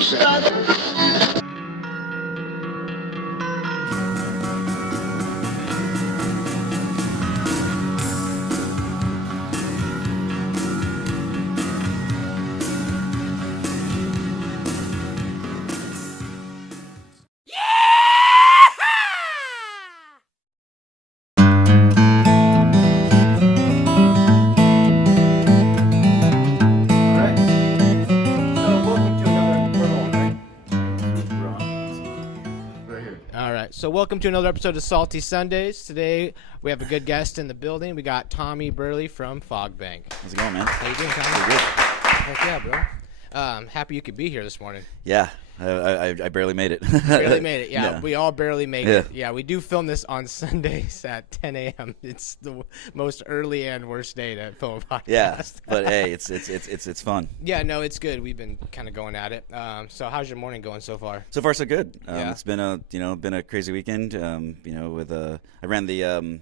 707. So welcome to another episode of Salty Sundays. Today we have a good guest in the building. We got Tommy Burley from Fogbank. How's it going, man? How you doing, Tommy? Pretty good. Heck yeah, bro. Happy you could be here this morning. Yeah, I barely made it. Barely made it. Yeah, No. we all barely made it. Yeah, we do film this on Sundays at 10 a.m. It's the most early and worst day to film a podcast. Yeah, but hey, it's fun. Yeah, no, it's good. We've been kind of going at it. So how's your morning going so far? So far, so good. Yeah. It's been a crazy weekend. With I ran the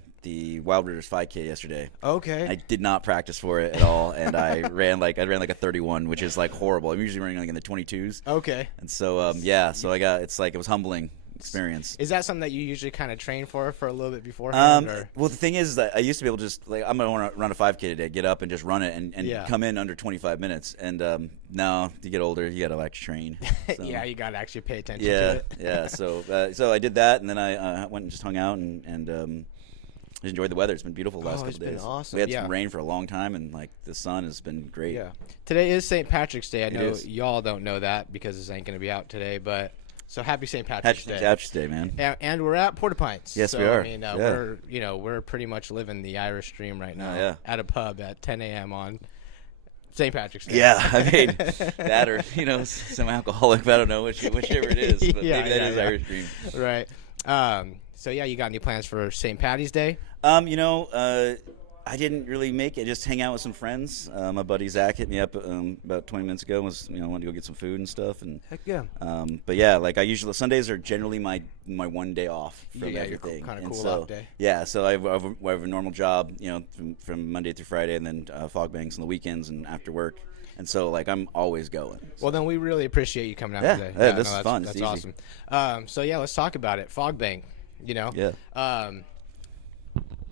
Wild Ridders 5K yesterday. Okay. I did not practice for it at all, and I ran like a 31, which is like horrible. I'm usually running like in the 22s. Okay. And so so it was humbling experience. Is that something that you usually kind of train for a little bit beforehand? Well, the thing is that I used to be able to just like I'm gonna want to run a 5K today, get up and just run it and come in under 25 minutes. And now you get older, you gotta like train. So. Yeah, you gotta actually pay attention Yeah, to it. yeah. So I did that, and then I went and just hung out and just enjoyed the weather. It's been beautiful the last couple it's days. been awesome. We had some rain for a long time, and like the sun has been great. Yeah. Today is St. Patrick's Day. I know is. y'all don't know that because this ain't gonna be out today, but so happy St. Patrick's Day. Patrick's Day, man. And we're at Porta Pints. Yes, so, we are. I mean, Yeah. we're pretty much living the Irish dream right now yeah. at a pub at 10 a.m. on St. Patrick's Day. Yeah, I mean that or some alcoholic. I don't know whichever it is, but maybe that is Irish dream. Right. So yeah, you got any plans for St. Patty's Day? I didn't really make it. Just hang out with some friends. My buddy Zach hit me up about 20 minutes ago. Wanted to go get some food and stuff. And Heck yeah. but yeah, like Sundays are generally my one day off from everything. Kind of and cool so, off day. Yeah, so I have a normal job, from Monday through Friday, and then Fogbanks on the weekends and after work. And so, like, I'm always going. So. Well, then we really appreciate you coming out today. Yeah, this is fun. That's it's easy. awesome. So yeah, let's talk about it. Fogbank. Yeah.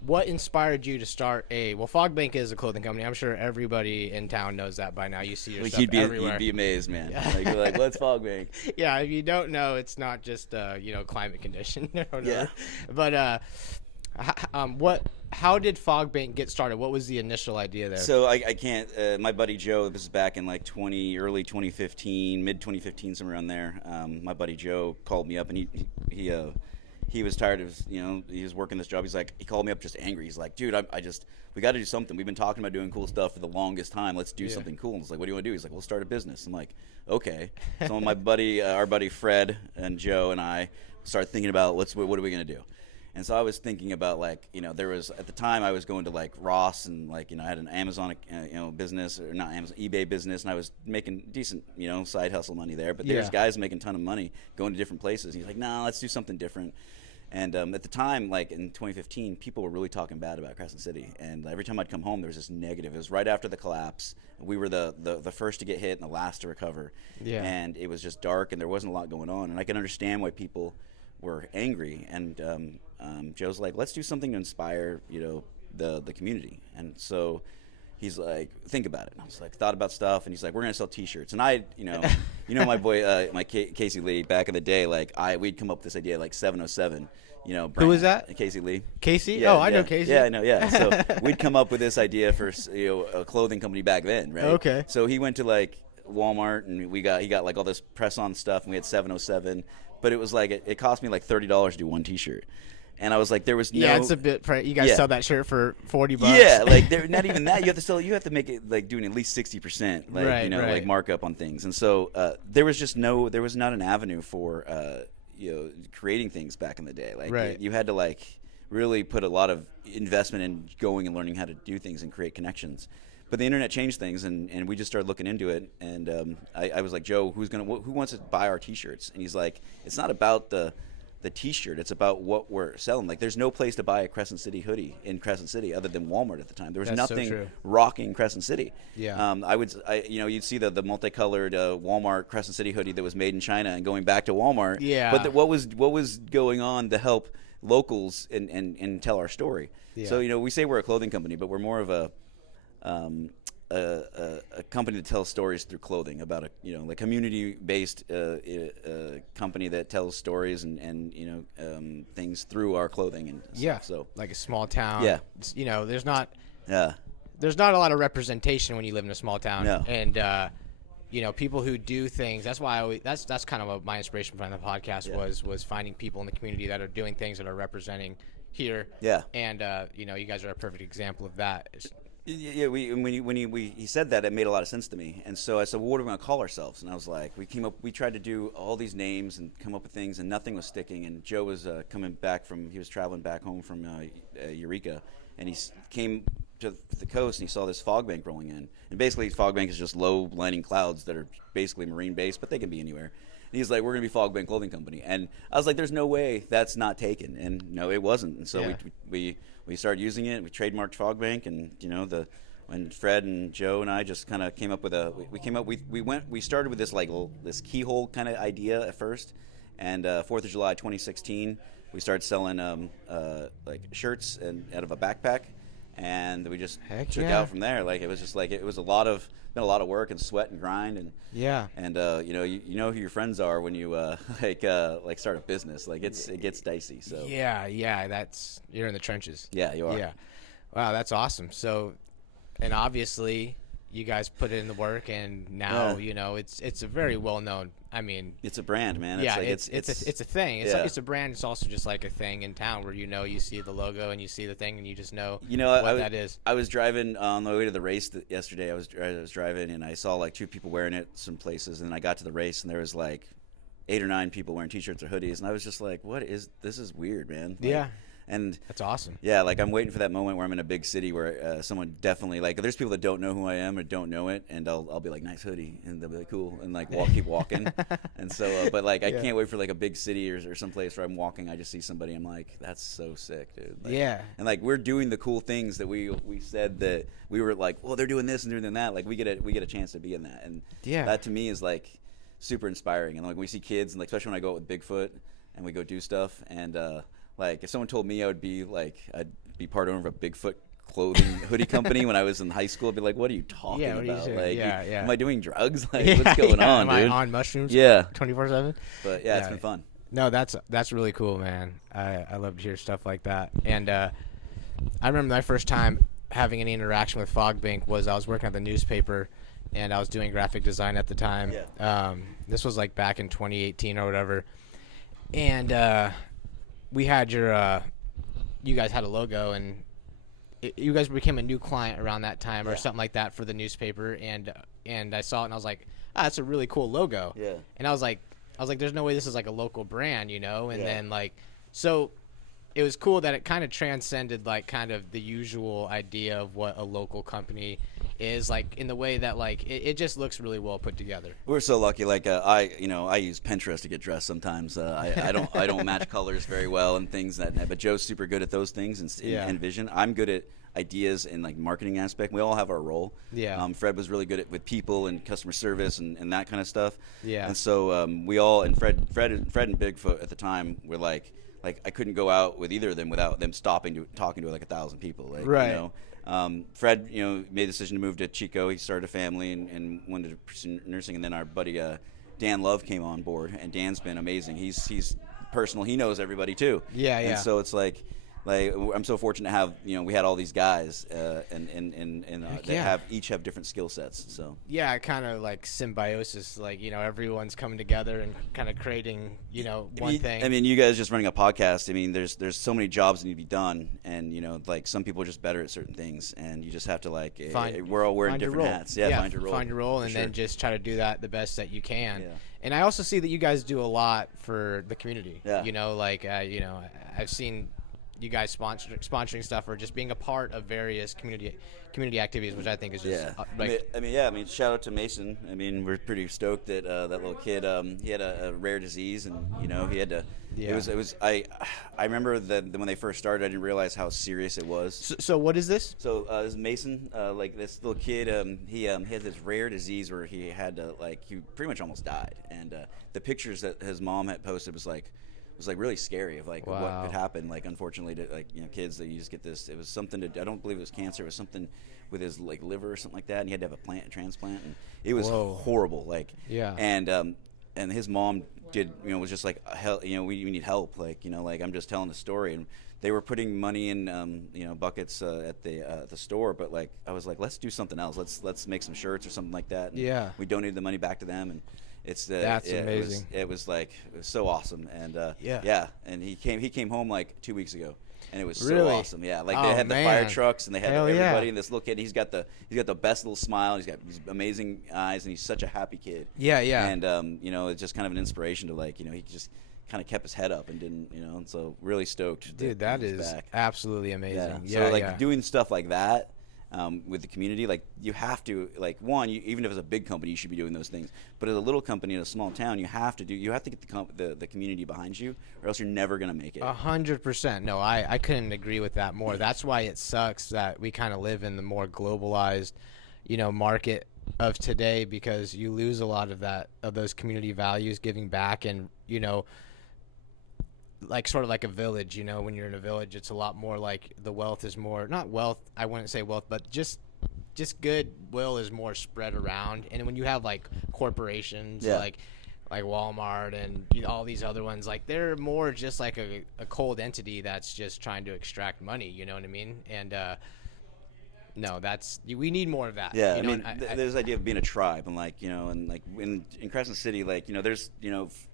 What inspired you to start Fogbank is a clothing company. I'm sure everybody in town knows that by now. You see your stuff everywhere. You'd be amazed, man. Like, you're like, what's Fogbank? Yeah, if you don't know, it's not just climate condition. Yeah. But how did Fogbank get started? What was the initial idea there? So I can't. My buddy Joe. This is back in like early 2015, mid 2015, somewhere around there. My buddy Joe called me up, and he was tired of, he was working this job. He called me up just angry. He's like, dude, we got to do something. We've been talking about doing cool stuff for the longest time. Let's do something cool. And I was like, what do you want to do? He's like, we'll start a business. I'm like, okay. So my buddy, our buddy Fred and Joe and I started thinking about what are we going to do? And so I was thinking about there was at the time I was going to like Ross and I had an Amazon business, or not Amazon, eBay business, and I was making decent side hustle money there. But there's guys making a ton of money going to different places. And he's like, nah, let's do something different. And at the time, like in 2015, people were really talking bad about Crescent City. And every time I'd come home, there was this negative. It was right after the collapse. We were the first to get hit and the last to recover. Yeah. And it was just dark, and there wasn't a lot going on. And I can understand why people were angry. And Joe's like, let's do something to inspire, the community. And so he's like, think about it. And I was like, thought about stuff, and he's like, we're gonna sell T-shirts. And I, my boy, Casey Lee, back in the day, we'd come up with this idea like 707. Brand. Who was that? Casey Lee. Casey? Yeah, I know Casey. Yeah, I know. Yeah. So we'd come up with this idea for a clothing company back then, right? Okay. So he went to like Walmart, and he got like all this press-on stuff, and we had 707. But it was like it cost me like $30 to do one T-shirt. And I was like, there was no. Yeah, it's a bit. You guys sell that shirt for $40. Yeah, like not even that. You have to make it like doing at least 60%, like right. like markup on things. And so there was not an avenue for creating things back in the day. Like right. you had to like really put a lot of investment in going and learning how to do things and create connections. But the internet changed things, and we just started looking into it. And I was like, Joe, who wants to buy our T-shirts? And he's like, it's not about the the T-shirt. It's about what we're selling. Like, there's no place to buy a Crescent City hoodie in Crescent City other than Walmart at the time. There was That's so nothing true. rocking Crescent City. Yeah. You'd see the multicolored Walmart Crescent City hoodie that was made in China and going back to Walmart. Yeah. But what was going on to help locals and tell our story? Yeah. So we say we're a clothing company, but we're more of a company that tells stories through clothing, about a community-based company that tells stories and things through our clothing and stuff. Yeah. So like a small town. Yeah. There's not yeah, a lot of representation when you live in a small town. No. And people who do things. That's why that's kind of what my inspiration behind the podcast was finding people in the community that are doing things that are representing here. Yeah. And you guys are a perfect example of that. Yeah, he said that, it made a lot of sense to me, and so I said, well, what are we going to call ourselves? And I was like, we tried to do all these names and come up with things, and nothing was sticking. And Joe was he was traveling back home from Eureka, and he came to the coast, and he saw this fog bank rolling in. And basically, fog bank is just low-lying clouds that are basically marine-based, but they can be anywhere. And he's like, we're going to be Fog Bank Clothing Company. And I was like, there's no way that's not taken. And no, it wasn't. And so we started using it. We trademarked Fog Bank, and when Fred and Joe and I just kind of came up with we started with this keyhole kind of idea at first. And 4th of July 2016, we started selling like shirts out of a backpack. And we just took out from there. Like, it was just like, it was been a lot of work and sweat and grind, and you know who your friends are when you start a business. Like, it gets dicey. So yeah, you're in the trenches. Yeah, you are. Yeah, wow, that's awesome. So, and obviously you guys put in the work, and now it's a very well known. I mean, it's a brand, man. It's a thing. It's a brand. It's also just like a thing in town where you see the logo and you see the thing and you just know what that is. I was driving on the way to the race yesterday. I was driving and I saw like 2 people wearing it some places, and I got to the race and there was like 8 or 9 people wearing T-shirts or hoodies, and I was just like, this is weird, man. Like, yeah. And that's awesome. Yeah, like, I'm waiting for that moment where I'm in a big city where someone definitely, like, there's people that don't know who I am or don't know it, and I'll be like, nice hoodie, and they'll be like, cool, and like keep walking. And so, but like, I can't wait for like a big city or some place where I'm walking, I just see somebody, I'm like, that's so sick, dude. Like, yeah. And like, we're doing the cool things that we said that we were like, well, they're doing this and doing that. Like, we get a chance to be in that, and that to me is like super inspiring. And like, we see kids, and like, especially when I go out with Bigfoot and we go do stuff, and like, if someone told me I'd be part owner of a Bigfoot clothing hoodie company when I was in high school, I'd be like, what are you talking about? Like, am I doing drugs? Like, what's going on, dude? Am I on mushrooms? Yeah. 24/7? But yeah, it's been fun. No, that's really cool, man. I love to hear stuff like that. And I remember my first time having any interaction with Fog Bank was I was working at the newspaper, and I was doing graphic design at the time. Yeah. This was like back in 2018 or whatever. And we had you guys had a logo, and you guys became a new client around that time or something like that for the newspaper, and I saw it and I was like, that's a really cool logo. Yeah. And I was like, there's no way this is like a local brand, and then like, so it was cool that it kind of transcended like kind of the usual idea of what a local company is, like in the way that like it just looks really well put together. We're so lucky. Like I use Pinterest to get dressed sometimes. I don't match colors very well and things but Joe's super good at those things and vision. I'm good at ideas and like marketing aspect. We all have our role. Yeah. Fred was really good with people and customer service and that kind of stuff. Yeah. And so we all, and Fred and Bigfoot at the time were like I couldn't go out with either of them without them stopping to talking to like 1,000 people. Like, right. Fred, made the decision to move to Chico. He started a family and wanted to pursue nursing. And then our buddy Dan Love came on board, and Dan's been amazing. He's personal. He knows everybody too. Yeah, yeah. And so it's like I'm so fortunate to have we had all these guys that each have different skill sets. So yeah, kind of like symbiosis. Like everyone's coming together and kind of creating one thing. I mean, you guys just running a podcast. I mean, there's so many jobs that need to be done, and like some people are just better at certain things, and you just have to we're all wearing different hats. Yeah, find your role, and then just try to do that the best that you can. Yeah. And I also see that you guys do a lot for the community. Yeah. I've seen you guys sponsoring stuff or just being a part of various community activities, which I think is just I mean, shout out to Mason. I mean, we're pretty stoked that that little kid. He had a rare disease, and he had to. Yeah. It was. I remember that when they first started, I didn't realize how serious it was. So what is this? So this is Mason, like this little kid. He had this rare disease where he had to he pretty much almost died, and the pictures that his mom had posted was really scary of like what could happen. Like unfortunately to kids that you just get this. It was something I don't believe it was cancer. It was something with his like liver or something like that, and he had to have a transplant, and it was horrible. Like and his mom did was just like hell. We need help. Like like I'm just telling the story, and they were putting money in buckets at the store, but like I was like, let's do something else. Let's make some shirts or something like that. And we donated the money back to them, and it's that's amazing. It was so awesome, and and he came home like 2 weeks ago, and it was so awesome. Yeah, like they had the fire trucks and they had everybody, and this little kid, he's got the best little smile. He's got these amazing eyes, and he's such a happy kid. Yeah. And it's just kind of an inspiration to he just kind of kept his head up and didn't, and so really stoked. Dude, that is back. Absolutely amazing. Yeah. So doing stuff like that. With the community, like you have to, like even if it's a big company, you should be doing those things. But as a little company in a small town, you have to get the community behind you, or else you're never gonna make it. 100%. No, I couldn't agree with that more. That's why it sucks that we kind of live in the more globalized, market of today, because you lose a lot of those community values, giving back, and like sort of like a village, when you're in a village, it's a lot more like the wealth is more, not wealth, I wouldn't say wealth, but just goodwill is more spread around. And when you have like corporations like Walmart and all these other ones, like they're more just like a cold entity that's just trying to extract money, you know what I mean? And no, we need more of that. Yeah, I mean, there's the idea of being a tribe, and in Crescent City, there's,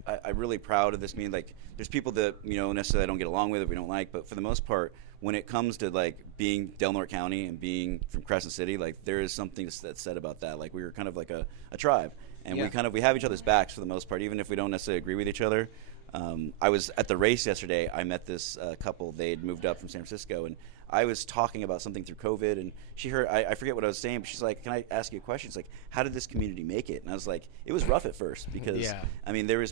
I'm really proud of this community. Like, there's people that necessarily I don't get along with or we don't like, but for the most part, when it comes to being Del Norte County and being from Crescent City, there is something that's said about that. Like we were kind of like a tribe, and we have each other's backs for the most part, even if we don't necessarily agree with each other. I was at the race yesterday. I met this couple. They had moved up from San Francisco, and I was talking about something through COVID, and she heard, I forget what I was saying, but she's like, can I ask you a question? It's like, how did this community make it? And I was like, it was rough at first, because,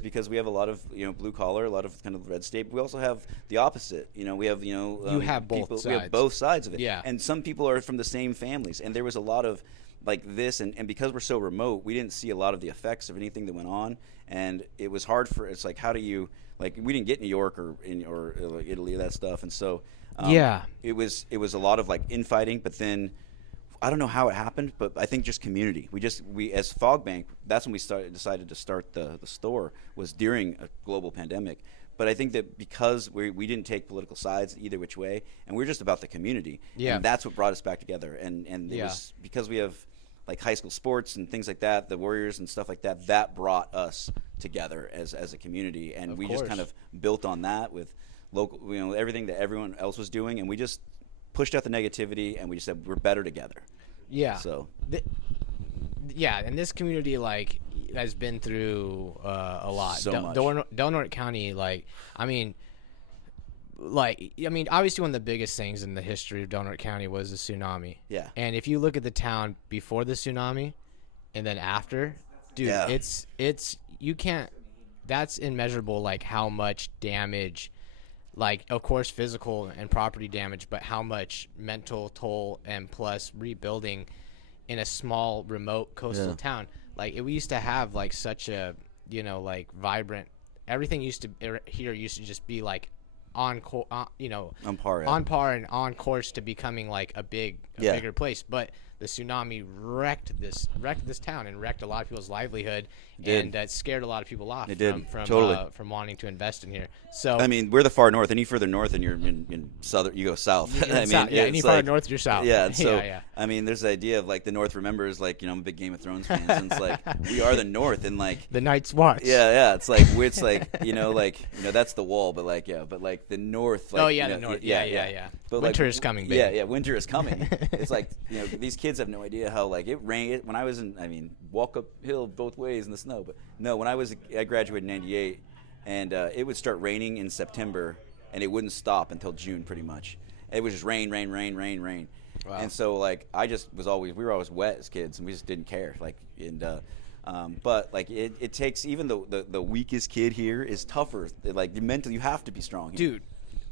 because we have a lot of, blue collar, a lot of kind of red state, but we also have the opposite. We have, you have both sides. We have both sides of it. Yeah. And some people are from the same families, and there was a lot of, this, and because we're so remote, we didn't see a lot of the effects of anything that went on, and it was hard it's like, how do you, we didn't get New York or Italy, that stuff, and so it was a lot of infighting, but then I don't know how it happened, but I think just community. We as Fog Bank, that's when we decided to start the store, was during a global pandemic. But I think that because we didn't take political sides either which way, and we're just about the community, and that's what brought us back together. And it was because we have high school sports and things like that, the Warriors and stuff like that, that brought us together as a community, and we just kind of built on that with local, everything that everyone else was doing, and we just pushed out the negativity, and we just said we're better together. Yeah. So. And this community has been through a lot. So much. Del Norte County, obviously one of the biggest things in the history of Del Norte County was the tsunami. Yeah. And if you look at the town before the tsunami and then after, dude, it's you can't. That's immeasurable. How much damage. Of course, physical and property damage, but how much mental toll and plus rebuilding in a small, remote coastal town. We used to have such a, vibrant. Everything used to just be on par and on course to becoming a bigger place. But the tsunami wrecked this town and wrecked a lot of people's livelihood, and that scared a lot of people off from wanting to invest in here. So I mean, we're the far north. Any further north, and you're in southern, you go south. Any farther north, you're south. Yeah, and so I mean, there's the idea of the North remembers. I'm a big Game of Thrones fan, and it's we are the North, and the Night's Watch. Yeah, it's that's the wall, but the North. The North. Yeah. But winter is coming, baby. Yeah, winter is coming. It's these kids have no idea how it rained when I was walk uphill both ways in the snow. But no, when I graduated in '98, and it would start raining in September, and it wouldn't stop until June pretty much. It was just rain, rain, rain, rain, rain. Wow. And so like we were always wet as kids, and we just didn't care. Like but like it takes even the weakest kid here is tougher. Like mentally, you have to be strong here. Dude,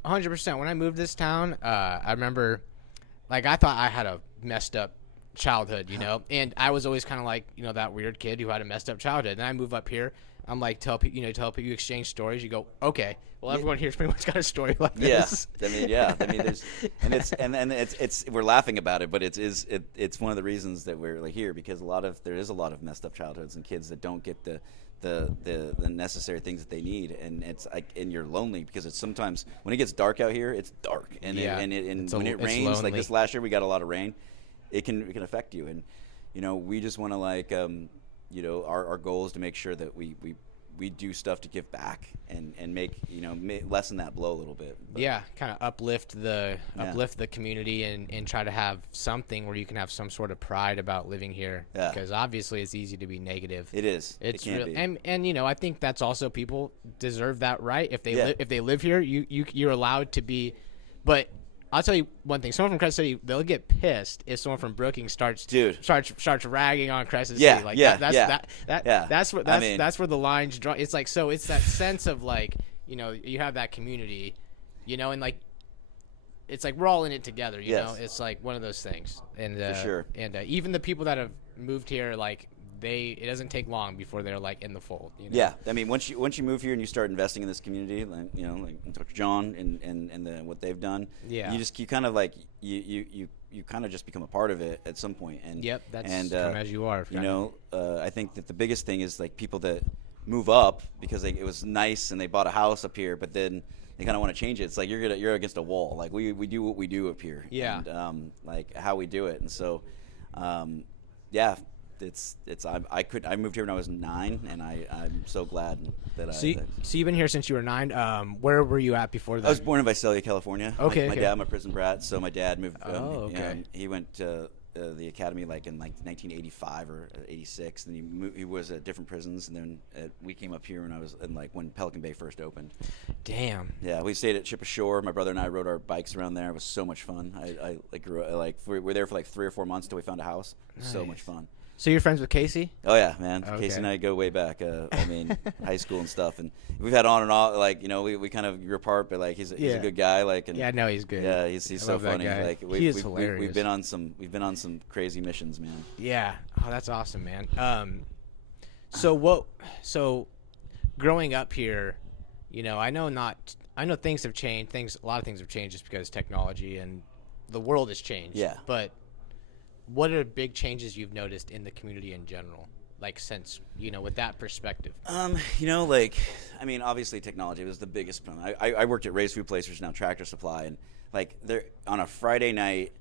100%. When I moved this town, I remember, like, I thought I had a messed up childhood, you know, and I was always kind of like, you know, that weird kid who had a messed up childhood. And I move up here, I'm like, tell people, you exchange stories. You go, okay, well, everyone here's pretty much got a story like this. There's we're laughing about it, but it's one of the reasons that we're like here, because there is a lot of messed up childhoods and kids that don't get the necessary things that they need, and it's like, and you're lonely because it's sometimes when it gets dark out here, it's dark, and when it rains, lonely. like this last year we got a lot of rain, it can affect you, and you know, we just want to like you know, our goal is to make sure that we do stuff to give back and make, you know, lessen that blow a little bit. But, yeah, kind of uplift the community and try to have something where you can have some sort of pride about living here. Yeah. Because obviously it's easy to be negative. It is. It's it can be. And you know, I think that's also, people deserve that right. If they live here, you're allowed to be. But I'll tell you one thing: someone from Crescent City, they'll get pissed if someone from Brookings starts ragging on Crescent City. Like that's where the lines draw. It's like, so it's that sense of like, you know, you have that community, you know, and like, it's like we're all in it together. You know, it's like one of those things. And for sure. And even the people that have moved here, like, it doesn't take long before they're like in the fold. You know? Yeah, I mean, once you move here and you start investing in this community, like, you know, like Dr. John and what they've done, you kind of like you kind of just become a part of it at some point. And come as you are. You know, I think that the biggest thing is like people that move up because it was nice and they bought a house up here, but then they kind of want to change it. It's like you're against a wall. Like we do what we do up here. Yeah. And like how we do it, and so I moved here when I was 9, and I'm so glad that So you've been here since you were 9. Where were you at before that? I was born in Visalia, California. Okay. My dad, I'm a prison brat, so my dad moved. Okay. He went to the academy like in like 1985 or 86, and he was at different prisons, and then we came up here when Pelican Bay first opened. Damn. Yeah, we stayed at Ship Ashore. My brother and I rode our bikes around there. It was so much fun. We were there for like 3 or 4 months till we found a house. It was so much fun. So you're friends with Casey? Oh yeah, man. Okay. Casey and I go way back. I mean, high school and stuff, and we've had on and off. Like, you know, we kind of grew apart, but like he's a good guy. Like, and no, he's good. Yeah, he's so funny. Like he is hilarious. We've been on some crazy missions, man. Yeah. Oh, that's awesome, man. So growing up here, you know, I know things have changed. A lot of things have changed just because technology and the world has changed. Yeah. But what are big changes you've noticed in the community in general, like, since, you know, with that perspective? You know, like, I mean, obviously technology was the biggest problem. I worked at Ray's Food Place, which is now Tractor Supply, and like on a Friday night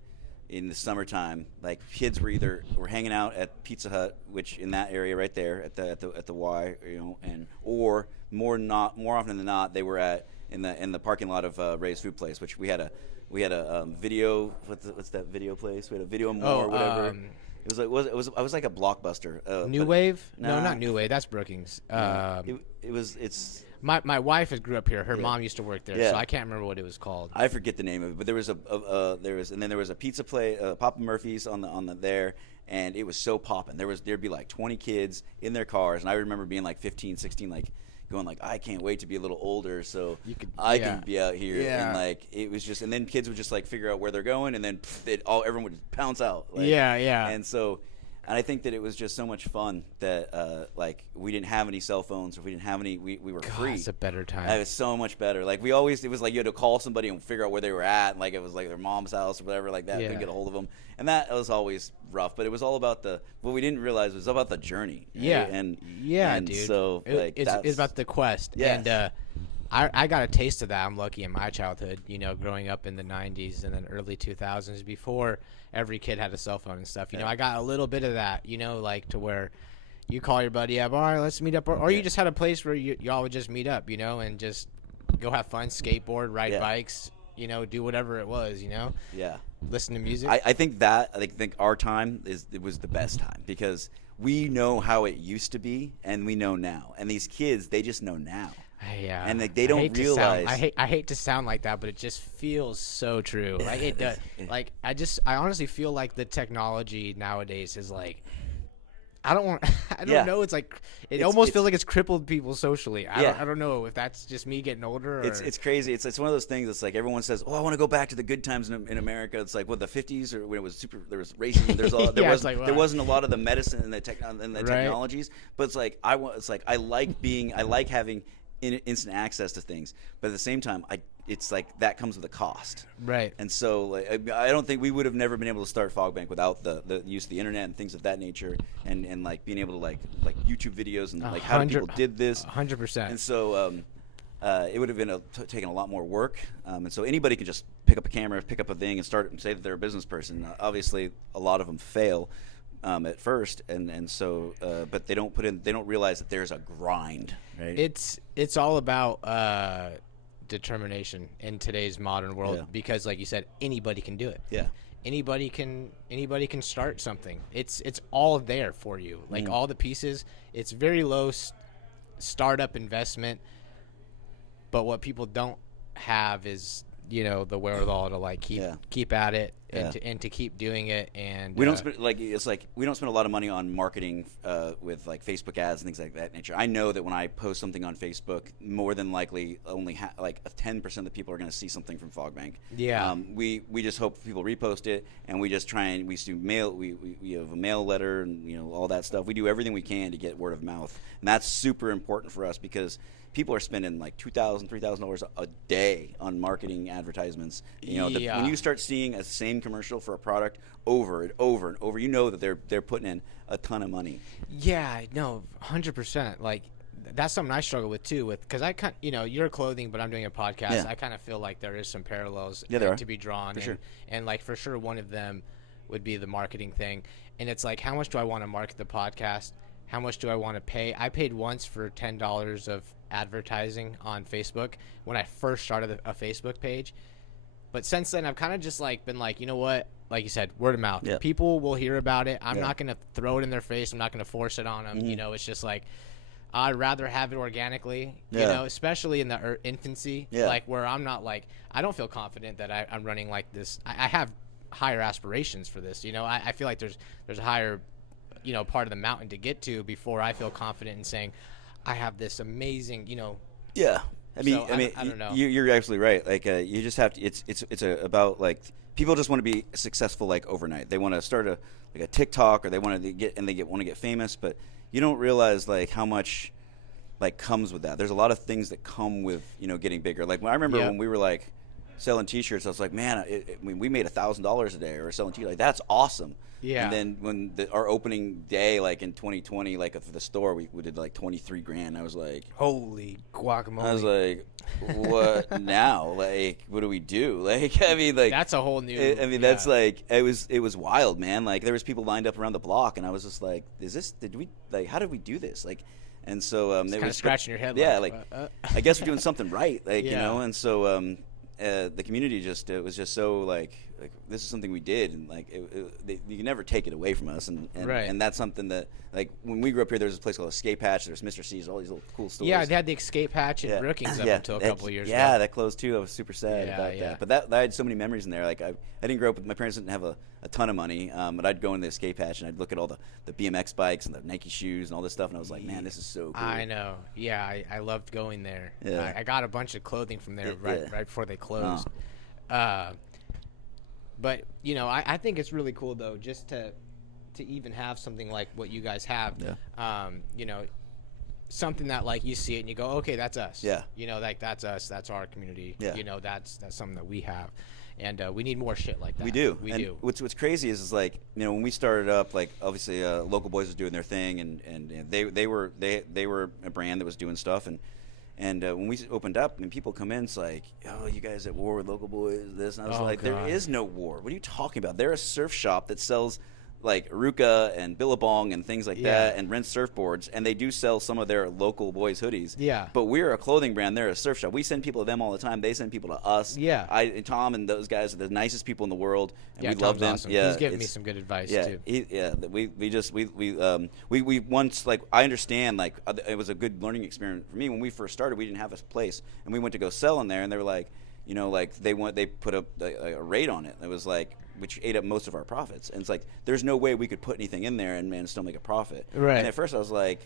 in the summertime, like kids were hanging out at Pizza Hut, which in that area right there at the Y, you know, and or more often than not they were in the parking lot of Ray's Food Place, which we had a video. What's that video place? We had a Video More or whatever. It was like a Blockbuster. New Wave? No, not New Wave. That's Brookings. My wife grew up here. Her mom used to work there, so I can't remember what it was called. I forget the name of it, but there was a pizza place, Papa Murphy's on the there, and it was so popping. There'd be like 20 kids in their cars, and I remember being like 15, 16, like going like, I can't wait to be a little older so I can be out here. Yeah. And like it was just, and then kids would just like figure out where they're going, and then everyone would just pounce out. Like, yeah. And so, and I think that it was just so much fun that like we didn't have any cell phones, or we didn't have any. We were free. It's a better time. It was so much better. Like it was like you had to call somebody and figure out where they were at. And like it was like their mom's house or whatever like that. Couldn't get a hold of them, and that was always rough. But it was all about what we didn't realize was about the journey. Right? Yeah, and dude. So like it's about the quest. Yes. And I got a taste of that. I'm lucky in my childhood, you know, growing up in the 90s and then early 2000s before every kid had a cell phone and stuff. You know, I got a little bit of that, you know, like to where you call your buddy up, all right, let's meet up. Or you just had a place where y'all would just meet up, you know, and just go have fun, skateboard, ride bikes, you know, do whatever it was, you know. Yeah. Listen to music. I think our time was the best time because we know how it used to be and we know now. And these kids, they just know now. Yeah, And like they don't realize. I hate to sound like that, but it just feels so true. Like it does. Like I honestly feel like the technology nowadays is like, I don't know. It's like it almost feels like it's crippled people socially. I don't know if that's just me getting older. Or... It's crazy. It's one of those things. It's like everyone says, "Oh, I want to go back to the good times in America." It's like what the 50s or when it was there was racism. There wasn't a lot of the medicine and the technologies. But it's like I like having instant access to things. But at the same time, it's like that comes with a cost. Right. And so like, I don't think we would have never been able to start Fogbank without the use of the internet and things of that nature, and like being able to like YouTube videos and like how people did this. 100%. And so it would have been taken a lot more work. And so anybody can just pick up a camera, pick up a thing, and start and say that they're a business person. Obviously, a lot of them fail at first, and so but they don't realize that there's a grind. Right. It's all about determination in today's modern world, because like you said, anybody can do it. Anybody can start something. It's all there for you, like all the pieces. It's very low startup investment, but what people don't have is the wherewithal to like keep at it and to keep doing it. And we don't spend we don't spend a lot of money on marketing with like Facebook ads and things like that nature. I know that when I post something on Facebook, more than likely only like 10% of the people are going to see something from Fogbank. We just hope people repost it, and we just try and we do mail. We have a mail letter and all that stuff. We do everything we can to get word of mouth, and that's super important for us because people are spending like $2,000, $3,000 a day on marketing advertisements. When you start seeing a same commercial for a product over and over and over, that they're putting in a ton of money. Yeah, no, 100%. Like that's something I struggle with too. Because I kind, you're clothing, but I'm doing a podcast. Yeah. I kind of feel like there is some parallels to be drawn. For sure. And like for sure, one of them would be the marketing thing. And it's like, how much do I want to market the podcast? How much do I want to pay? I paid once for $10 of advertising on Facebook when I first started a Facebook page. But since then, I've kind of just like been like, you know what? Like you said, word of mouth. Yeah. People will hear about it. I'm not going to throw it in their face. I'm not going to force it on them. It's just like, I'd rather have it organically, especially in the infancy, like where I'm not like, I don't feel confident that I'm running like this. I have higher aspirations for this. I feel like there's a higher part of the mountain to get to before I feel confident in saying I have this amazing, Yeah, I mean, I don't know. You're absolutely right. Like, you just have to. It's about like people just want to be successful like overnight. They want to start a TikTok, or they want to get famous, but you don't realize like how much like comes with that. There's a lot of things that come with getting bigger. Like I remember when we were like selling T-shirts, I was like, man, we made $1,000 a day or selling T-shirts. Like that's awesome. Yeah. And then when our opening day, like in 2020, like for the store, we did like 23 grand. I was like, holy guacamole. I was like, what now? Like, what do we do? Like, I mean, like that's a whole new. That's like it was wild, man. Like there was people lined up around the block, and I was just like, how did we do this? Like, and so they were scratching your head. Yeah, I guess we're doing something right. Like and so the community it was just so like this is something we did, and like you can never take it away from us, and that's something that like when we grew up here, there was a place called Escape Hatch, there's Mr. C's, all these little cool stores. Yeah, they had the Escape Hatch in Brookings up until a couple of years ago. Yeah, that closed too. I was super sad about that, but I had so many memories in there. Like I didn't grow up with, my parents didn't have a ton of money, but I'd go in the Escape Hatch and I'd look at all the BMX bikes and the Nike shoes and all this stuff, and I was like, man, this is so cool. I know. Yeah, I loved going there. Yeah. I got a bunch of clothing from there right before they closed. But I think it's really cool though, just to even have something like what you guys have. Something that like you see it and you go, okay, that's us. Like that's us, that's our community. That's something that we have, and we need more shit like that. We do. What's crazy is like when we started up, like obviously Local Boys was doing their thing, and they were a brand that was doing stuff, and when we opened up, and people come in, it's like, oh, you guys at war with Local Boys, this. And I was like, there is no war. What are you talking about? They're a surf shop that sells like Ruka and Billabong and things like Yeah. that, and rent surfboards, and they do sell some of their local boys hoodies. Yeah. But we're a clothing brand. They're a surf shop. We send people to them all the time. They send people to us. Yeah. Tom and those guys are the nicest people in the world, and Yeah, we love Tom's them. awesome. Yeah, He's given me it's- some good advice yeah, too. we once, like, I understand, like, it was a good learning experience for me. When we first started, we didn't have a place, and we went to go sell in there, and they were like, you know, like, they put a rate on it. It was like, which ate up most of our profits, and it's like, there's no way we could put anything in there and still make a profit. Right. And at first I was like,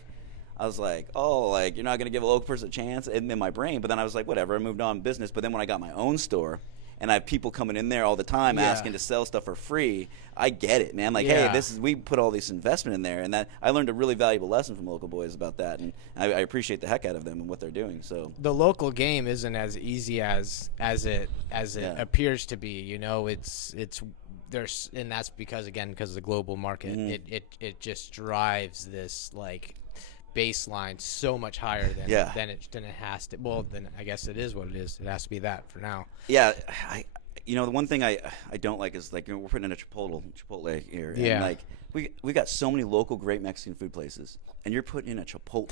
oh, like, you're not going to give a local person a chance in my brain. But then I was like, whatever, I moved on in business. But then when I got my own store and I have people coming in there all the time Yeah. asking to sell stuff for free, I get it, man. Like, Yeah. hey, we put all this investment in there, and that I learned a really valuable lesson from local boys about that, and I appreciate the heck out of them and what they're doing. So The local game isn't as easy as it Yeah. appears to be. You know, it's there's, and that's because of the global market. Mm-hmm. It just drives this like baseline so much higher than Yeah. than it has to. Well, then I guess it is what it is. It has to be that for now. yeah, the one thing I don't like is, like, we're putting in a Chipotle here, Yeah. and like we got so many local great Mexican food places, and you're putting in a Chipotle.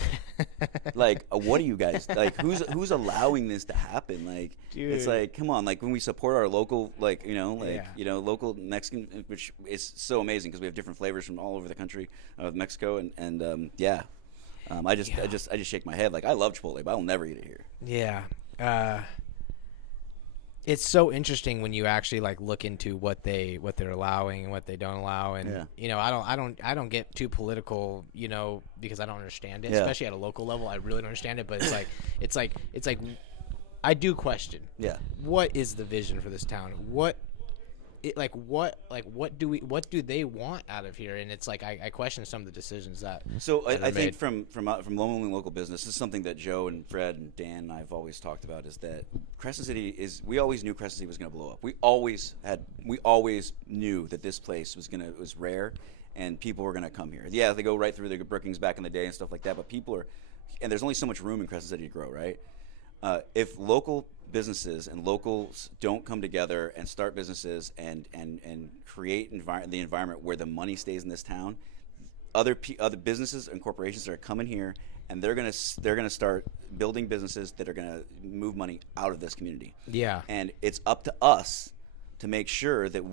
Like, what are you guys, like, who's allowing this to happen? Like, it's Dude. like, come on, like, when we support our local, like, Yeah. local Mexican, which is so amazing because we have different flavors from all over the country of Mexico, and yeah. I just shake my head. Like, I love Chipotle, but I'll never eat it here. Yeah. It's so interesting when you actually like look into what they're allowing and what they don't allow, and Yeah. you know, I don't get too political, you know, because I don't understand it, Yeah. especially at a local level. I really don't understand it, but it's like I do question. Yeah. What is the vision for this town? What do they want out of here? And it's like I question some of the decisions that. So that are I think made. from Lonely Local Business, this is something that Joe and Fred and Dan and I've always talked about, is that Crescent City we always knew Crescent City was going to blow up. We always knew that this place was rare, and people were going to come here. Yeah, they go right through the Brookings back in the day and stuff like that, but and there's only so much room in Crescent City to grow, right? If local businesses and locals don't come together and start businesses and create the environment where the money stays in this town, other businesses and corporations are coming here, and they're gonna start building businesses that are gonna move money out of this community. Yeah. And it's up to us to make sure that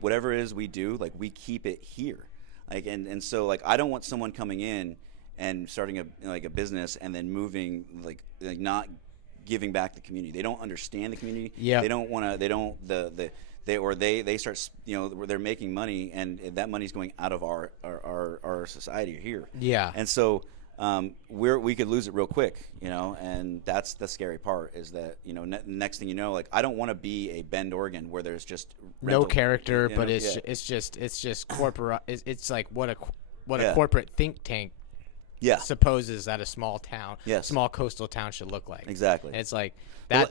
whatever it is we do, like, we keep it here. Like, and so, like, I don't want someone coming in and starting a business and then moving, like not giving back the community. They don't understand the community. Yeah. They don't want to. They don't they start, they're making money, and that money's going out of our society here. Yeah. And so we could lose it real quick, and that's the scary part, is that, next thing you know, like, I don't want to be a Bend, Oregon, where there's just No rental, character, but yeah. it's just corporate. It's like what a Yeah. corporate think tank Yeah. supposes that a small town, Yes. small coastal town should look like. Exactly. And it's like Well,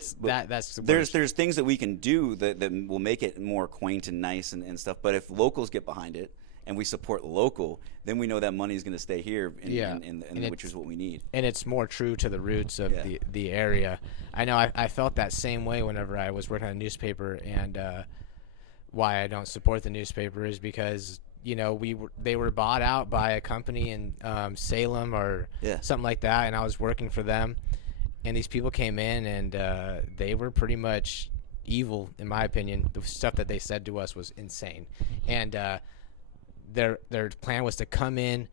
that's the there's worst. things that we can do that will make it more quaint and nice and stuff. But if locals get behind it and we support local, then we know that money is going to stay here, which is what we need. And it's more true to the roots of Yeah. the area. I know I felt that same way whenever I was working on a newspaper, and why I don't support the newspaper is because they were bought out by a company in Salem or Yeah. something like that, and I was working for them, and these people came in, and they were pretty much evil, in my opinion. The stuff that they said to us was insane, and their plan was to come in,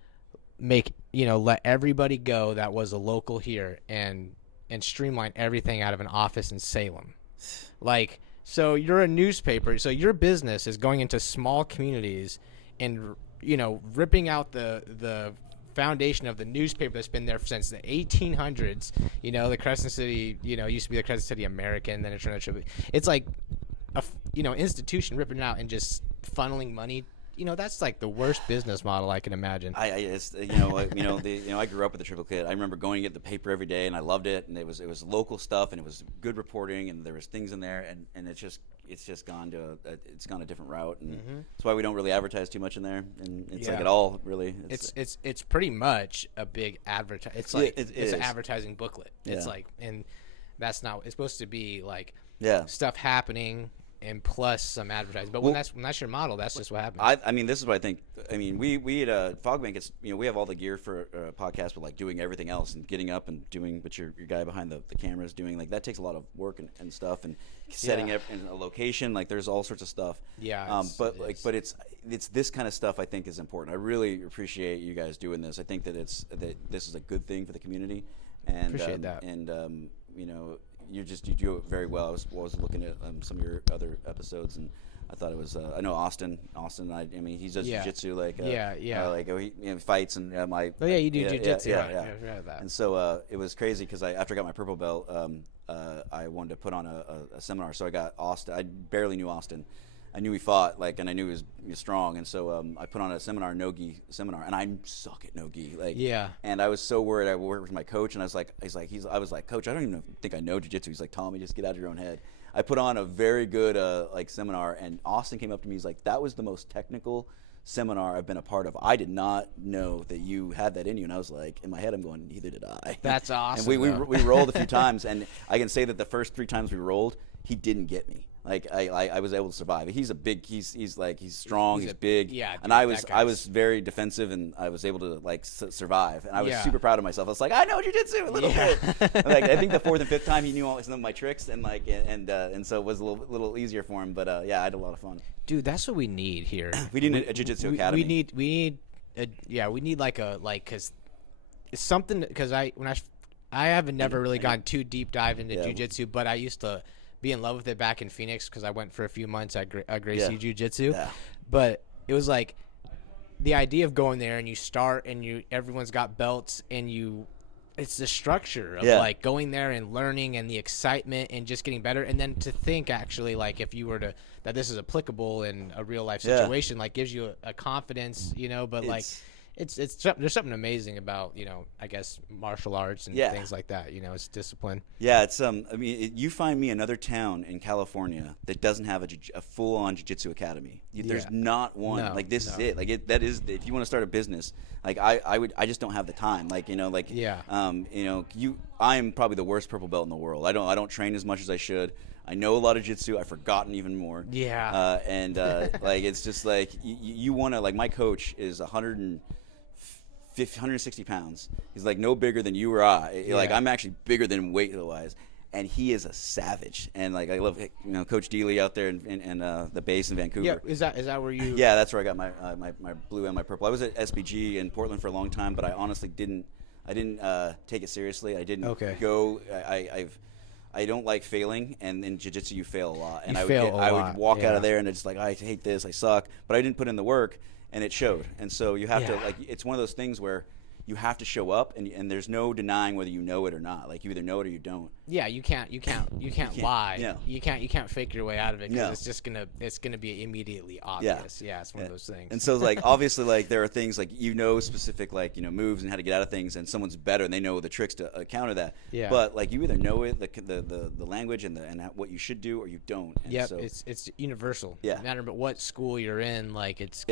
let everybody go that was a local here, and streamline everything out of an office in Salem. Like, so you're a newspaper, so your business is going into small communities and ripping out the foundation of the newspaper that's been there since the 1800s. The Crescent City, used to be the Crescent City American, then it turned into, it's like a institution ripping it out and just funneling money. That's like the worst business model I can imagine. I grew up with the Triple Kit. I remember going to get the paper every day, and I loved it. And it was local stuff, and it was good reporting, and there was things in there, and it's just gone a different route, and that's why we don't really advertise too much in there. And it's like it all really. It's pretty much a big advertise. It's like it's an advertising booklet. It's Yeah. like, and that's not. It's supposed to be like Yeah. stuff happening and plus some advertising. But when that's your model, that's just what happens. I mean, this is what I think. I mean, we at Fogbank, it's, we have all the gear for a podcast, but like doing everything else and getting up and doing what your guy behind the camera is doing, like that takes a lot of work and stuff, and setting up in a location, like there's all sorts of stuff. Yeah. But it's this kind of stuff I think is important. I really appreciate you guys doing this. I think that this is a good thing for the community, and Appreciate that. And you know, you do it very well. I was looking at some of your other episodes, and I thought it was. I know Austin. I mean, he does jiu-jitsu, like like he fights and Oh yeah, you do jiu-jitsu. Yeah. That. And so it was crazy because after I got my purple belt, I wanted to put on a seminar. So I got Austin. I barely knew Austin. I knew he fought, and I knew he was strong, and so I put on a seminar, no-gi seminar, and I suck at no-gi, And I was so worried. I worked with my coach, and I was like, I was like, Coach, I don't even think I know jiu-jitsu. He's like, Tommy, just get out of your own head. I put on a very good seminar, and Austin came up to me. He's like, that was the most technical seminar I've been a part of. I did not know that you had that in you, and I was like, in my head, I'm going, neither did I. That's awesome. And we rolled a few times, and I can say that the first 3 times we rolled, he didn't get me. Like I was able to survive. He's strong, he's big. Yeah, dude, and I was very defensive, and I was able to survive. And I was super proud of myself. I was like, I know jiu-jitsu a little bit. I think the 4th and 5th time he knew some of my tricks, and so it was a little easier for him. But I had a lot of fun. Dude, that's what we need here. We need a jiu-jitsu academy. We need because it's something, because I haven't never really gone too deep dive into jiu-jitsu, but I used to be in love with it back in Phoenix because I went for a few months at Gracie Jiu-Jitsu. Yeah. But it was like the idea of going there and you start and everyone's got belts and it's the structure of going there and learning and the excitement and just getting better. And then to think actually if you were that this is applicable in a real life situation, gives you a confidence, but it's there's something amazing about, I guess martial arts and things like that. It's discipline. Yeah, it's I mean, you find me another town in California that doesn't have a full-on jiu-jitsu academy. There's not one. No, this is it. That is, if you want to start a business, I just don't have the time. I am probably the worst purple belt in the world. I don't train as much as I should. I know a lot of jiu-jitsu. I've forgotten even more. Yeah. It's just you want to, my coach is 160 pounds. He's no bigger than you or I. I'm actually bigger than weight-wise, and he is a savage. And I love Coach Dealey out there in the base in Vancouver. Yeah, is that where you? Yeah, that's where I got my blue and my purple. I was at SBG in Portland for a long time, but I honestly didn't take it seriously. I didn't go. I don't like failing, and in jiu-jitsu you fail a lot. And I would walk out of there and it's I hate this, I suck. But I didn't put in the work, and it showed. And so you have to it's one of those things where you have to show up, and there's no denying whether you know it or not. You either know it or you don't. Yeah, you can't lie. No. You can't fake your way out of it because it's gonna be immediately obvious. Yeah, it's one of those things. And so obviously there are things specific moves and how to get out of things, and someone's better and they know the tricks to counter that. Yeah. But you either know it, the language and what you should do, or you don't. Yeah, so, it's universal. Yeah. No matter what school you're in, it's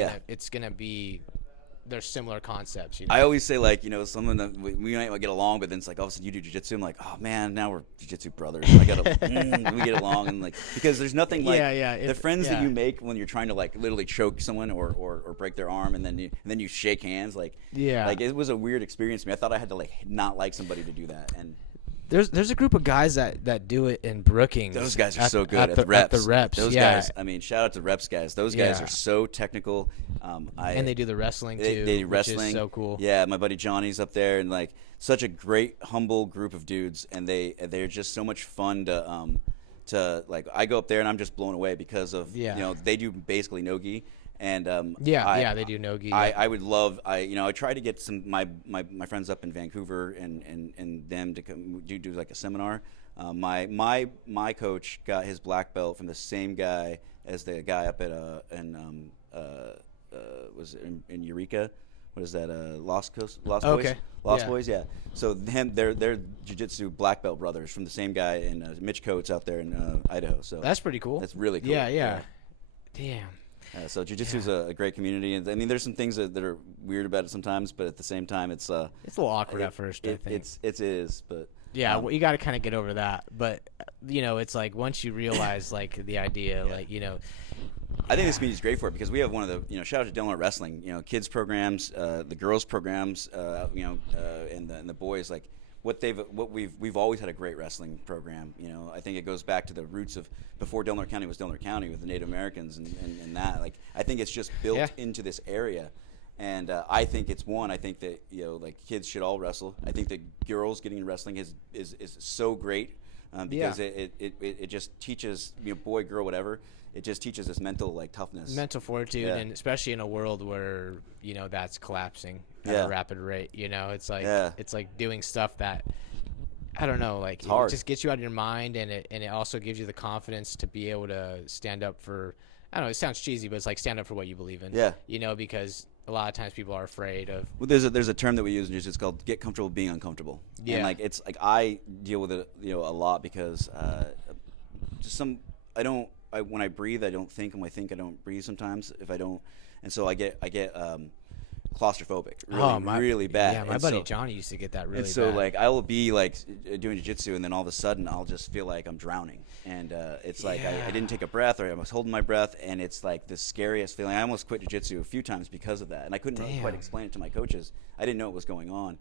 gonna be. There's similar concepts. I always say someone that we might get along, but then it's all of a sudden you do jiu-jitsu. I'm like, oh man, now we're jiu-jitsu brothers. I gotta we get along, and because there's nothing the friends that you make when you're trying to literally choke someone or break their arm, and then you shake hands. It was a weird experience to me. I thought I had to not like somebody to do that, and. There's a group of guys that do it in Brookings. Those guys are so good at the reps. At the reps, those guys. I mean, shout out to reps guys. Those guys are so technical. And they do the wrestling too. They do wrestling. Which is so cool. Yeah, my buddy Johnny's up there, and such a great, humble group of dudes, and they're just so much fun to I go up there and I'm just blown away because of they do basically no-gi. And they do no-gi. I would love. I try to get some my friends up in Vancouver and them to come do a seminar. My coach got his black belt from the same guy as the guy up at was it in Eureka. What is that? Lost Boys. Boys. Yeah. So they're jiu-jitsu black belt brothers from the same guy in Mitch Coates out there in Idaho. So that's pretty cool. That's really cool. Yeah. Damn. So jiu-jitsu is a great community, and I mean, there's some things that are weird about it sometimes, but at the same time, it's a little awkward at first. I think it is, but you got to kind of get over that. But it's like once you realize like the idea, like I think this community is great for it because we have one of the, shout out to Del Norte Wrestling, kids programs, the girls programs, and the boys, like we've always had a great wrestling program. I think it goes back to the roots of before Del Norte County was Del Norte County with the Native Americans and that. Like I think it's just built into this area. And I think I think that like kids should all wrestle. I think that girls getting in wrestling is so great because it just teaches boy, girl, whatever. It just teaches us mental toughness, mental fortitude, and especially in a world where that's collapsing at a rapid rate. It's like it's like doing stuff that I don't know, like it just gets you out of your mind, and it also gives you the confidence to be able to stand up for. I don't know. It sounds cheesy, but it's like stand up for what you believe in. Yeah. Because a lot of times people are afraid of. Well, there's a term that we use in jiu-jitsu. It's called get comfortable being uncomfortable. Yeah. And it's like I deal with it a lot because when I breathe I don't think, and when I think I don't breathe sometimes if I don't, and so I get claustrophobic really bad. Yeah, my buddy Johnny used to get that really bad. And so I will be doing jiu-jitsu and then all of a sudden I'll just feel like I'm drowning, and it's like I didn't take a breath, or I was holding my breath, and it's like the scariest feeling. I almost quit jiu-jitsu a few times because of that, and I couldn't really quite explain it to my coaches. I didn't know what was going on,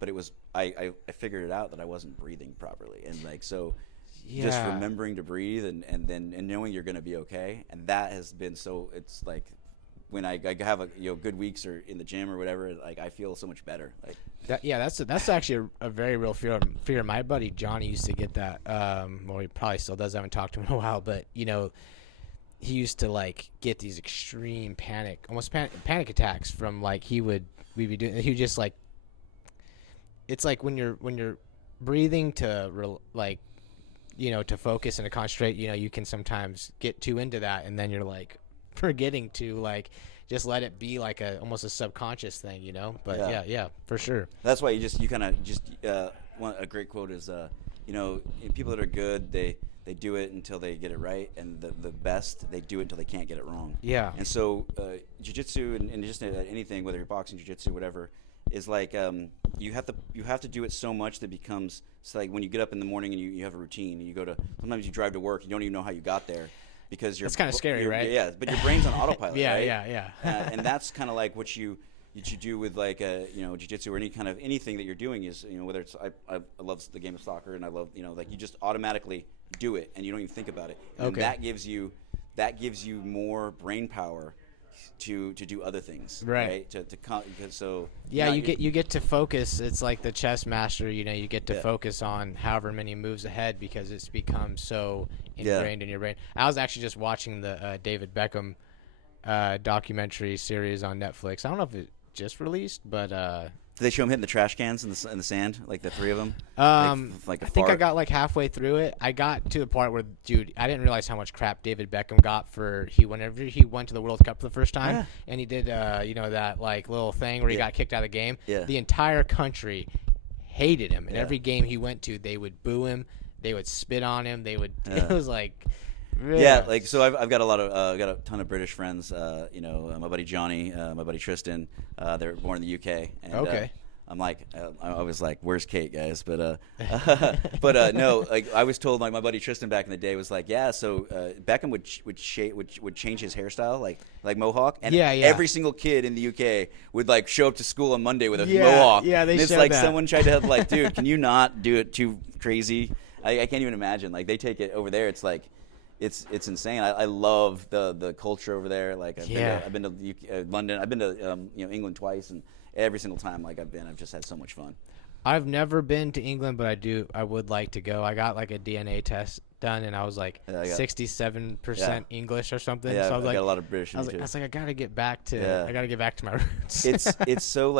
but it was I figured it out that I wasn't breathing properly, and just remembering to breathe and knowing you're going to be okay, and that has been so. It's like when I have good weeks or in the gym or whatever, I feel so much better. That's actually a very real fear. My buddy Johnny used to get that. Well, he probably still does. I haven't talked to him in a while, but he used to get these extreme panic attacks from he would just it's like when you're breathing to to focus and to concentrate, you can sometimes get too into that, and then you're forgetting to just let it be almost a subconscious thing, but yeah, for sure. That's why you kind of a great quote is people that are good, they do it until they get it right, and the best, they do it until they can't get it wrong. Yeah. And so jiu-jitsu and just anything, whether you're boxing, jiu-jitsu, whatever, is you have to do it so much that it becomes, it's like when you get up in the morning and you have a routine, and you sometimes you drive to work, you don't even know how you got there because it's kind of scary, right? Yeah, but your brain's on autopilot. right? Yeah. And that's kind of like what you do with jiu-jitsu or anything that you're doing is whether it's I love the game of soccer, and I love you just automatically do it and you don't even think about it. And that gives you more brain power to do other things, right? You get to focus. It's like the chess master, you get to focus on however many moves ahead because it's become so ingrained in your brain. I was actually just watching the David Beckham documentary series on Netflix. I don't know if it just released, but did they show him hitting the trash cans in the sand, the three of them? I think I got halfway through it. I got to the part where, dude, I didn't realize how much crap David Beckham got whenever he went to the World Cup for the first time, and he did that little thing where he got kicked out of the game. Yeah. The entire country hated him, and every game he went to, they would boo him, they would spit on him, they would. It was so I've got got a ton of British friends. My buddy Johnny, my buddy Tristan. They're born in the UK. And, I'm I was where's Kate, guys? But no, I was told my buddy Tristan back in the day was so Beckham would change his hairstyle like mohawk, and every single kid in the UK would show up to school on Monday with a mohawk. Yeah, they and it's showed that. Someone tried to have dude, can you not do it too crazy? I can't even imagine. They take it over there. It's it's insane. I love the culture over there. I've been to London. I've been to England twice, and every single time I've just had so much fun. I've never been to England, but I would like to go. I got a DNA test done, and I was 67% English or something. Yeah, so I was got a lot of British. I was I gotta get back to my roots. it's so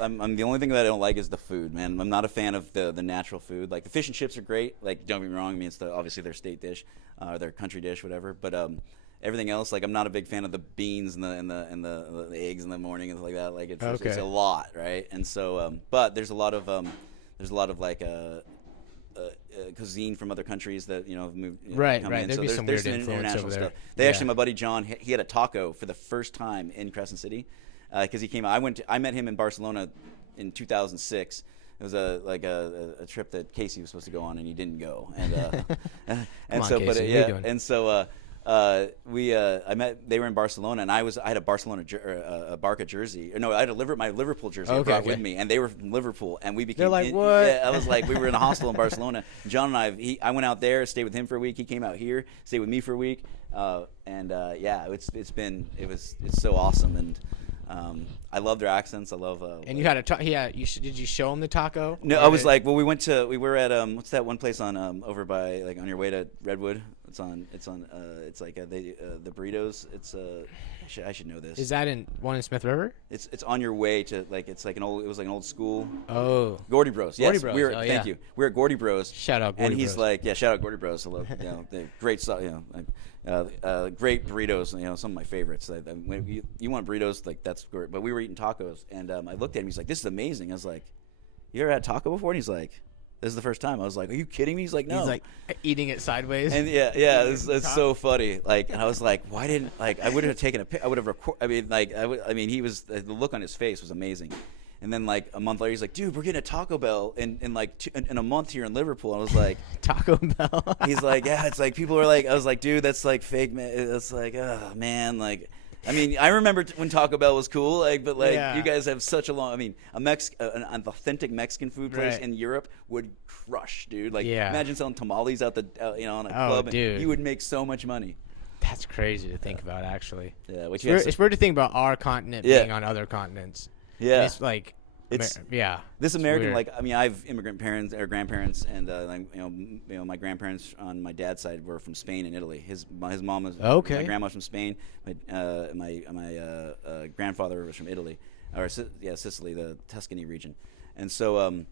I'm the only thing that I don't like is the food, man. I'm not a fan of the natural food. The fish and chips are great. Don't get me wrong. I mean, it's obviously their state dish, or their country dish, whatever. But everything else, I'm not a big fan of the beans and the eggs in the morning and stuff like that. It's a lot, right? And so, but there's a lot of cuisine from other countries that moved, right. Come in. There'd so be some there's weird influence international over there. stuff. They actually, my buddy John, he had a taco for the first time in Crescent City because he came. I met him in Barcelona in 2006. a trip that Casey was supposed to go on and he didn't go. And Come and on, so Casey, but what are you yeah, doing? and so I met. They were in Barcelona, and I had a a Barca jersey. No, I had my Liverpool jersey I brought with me, and they were from Liverpool, and we became. They're like, what? Yeah, I was like, we were in a hostel in Barcelona. John and I went out there, stayed with him for a week. He came out here, stayed with me for a week, yeah, it's so awesome, and I love their accents. I love. And you had did you show him the taco? No, Or I was did- like, well, we were at what's that one place on over by like on your way to Redwood? It's like the burritos. I should know this. Is that one in Smith River? It's on your way to like it was like an old school. Oh, Gordy Bros. Yes, Gordy Bros. Thank Yeah. you. We're at Gordy Bros. Shout out Gordy And he's Bros. like, yeah, shout out Gordy Bros. I love, the great stuff. Great burritos. Some of my favorites. When you want burritos, like that's great. But we were eating tacos, and I looked at him. He's like, "This is amazing." I was like, "You ever had taco before?" And he's like, "This is the first time." I was like, "Are you kidding me?" He's like, "No." He's like eating it sideways. And yeah, it's so funny. Like, and I was like, why didn't I would have taken a pic. I would have he was the look on his face was amazing. And then like a month later, he's like, dude, we're getting a Taco Bell in a month here in Liverpool. And I was like, Taco Bell. he's like, yeah, it's like people are like, I was like, dude, that's like fake, man. It's like, oh man, like. I mean, I remember when Taco Bell was cool, but Yeah. you guys have such a long. I mean, an authentic Mexican food place Right. in Europe would crush, dude. Like, Yeah. imagine selling tamales out on a Oh, club, and dude. you would make so much money. That's crazy to think about, actually. Yeah, which It's weird to think about our continent Yeah. being on other continents. Yeah. And it's like, It's- yeah. This it's American, weird. like, I mean, I have immigrant parents or grandparents, and my grandparents on my dad's side were from Spain and Italy. His mom was Okay. My grandma was from Spain. My grandfather was from Italy, or Sicily, the Tuscany region, and so